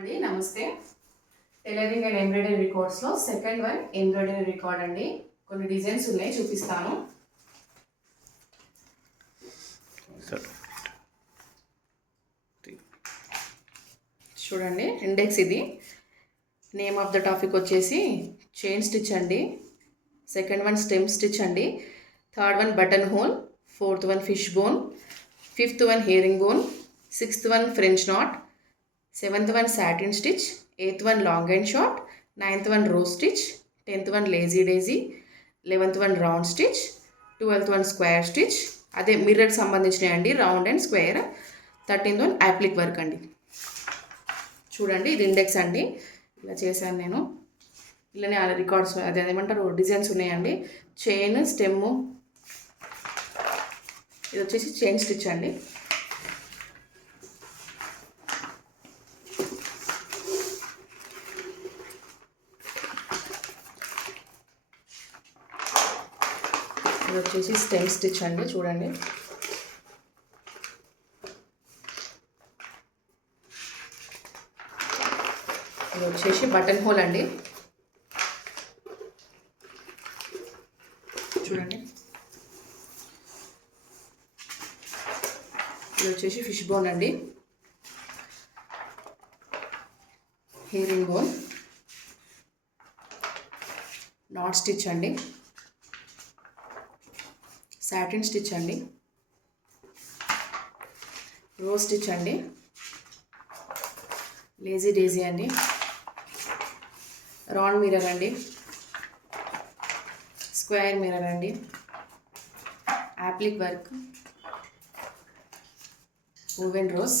అండి నమస్తే. Tailoring and embroidery కోర్స్లో సెకండ్ వన్ ఎంబ్రాయిడరీ రికార్డ్ అండి. కొన్ని డిజైన్స్ ఉన్నాయి, చూపిస్తాను. చూడండి, ఇండెక్స్ ఇది. నేమ్ ఆఫ్ ద టాపిక్ వచ్చేసి చైన్ స్టిచ్ అండి. సెకండ్ వన్ స్టెమ్ స్టిచ్ అండి. Third one button hole. Fourth one fish bone. Fifth one herring bone. Sixth one French knot. Seventh one satin stitch. Eighth one long and short. Ninth one row stitch. 10th one lazy daisy. 11th one round stitch. 12th one square stitch, అదే మిర్రర్కి సంబంధించినవి అండి, round and square. 13th one appliqué work అండి. చూడండి, ఇది index అండి. ఇలా చేశాను నేను. ఇలానే రికార్డ్స్, అదే ఏమంటారు, డిజైన్స్ ఉన్నాయండి. Chain, stem. ఇది వచ్చేసి చైన్ స్టిచ్ అండి. ఇది వచ్చేసి స్టెమ్ స్టిచ్ అండి. చూడండి, ఇది వచ్చేసి బటన్ హోల్ అండి. చూడండి, ఇది వచ్చేసి ఫిష్ బోన్ అండి. Herring bone. నాట్ స్టిచ్ అండి. సాటిన్ స్టిచ్ అండి. రో స్టిచ్ అండి. లేజీ డేజీ అండి. రౌండ్ మిర్రర్ అండి. స్క్వేర్ మిర్రర్ అండి. Applique work. Woven rose.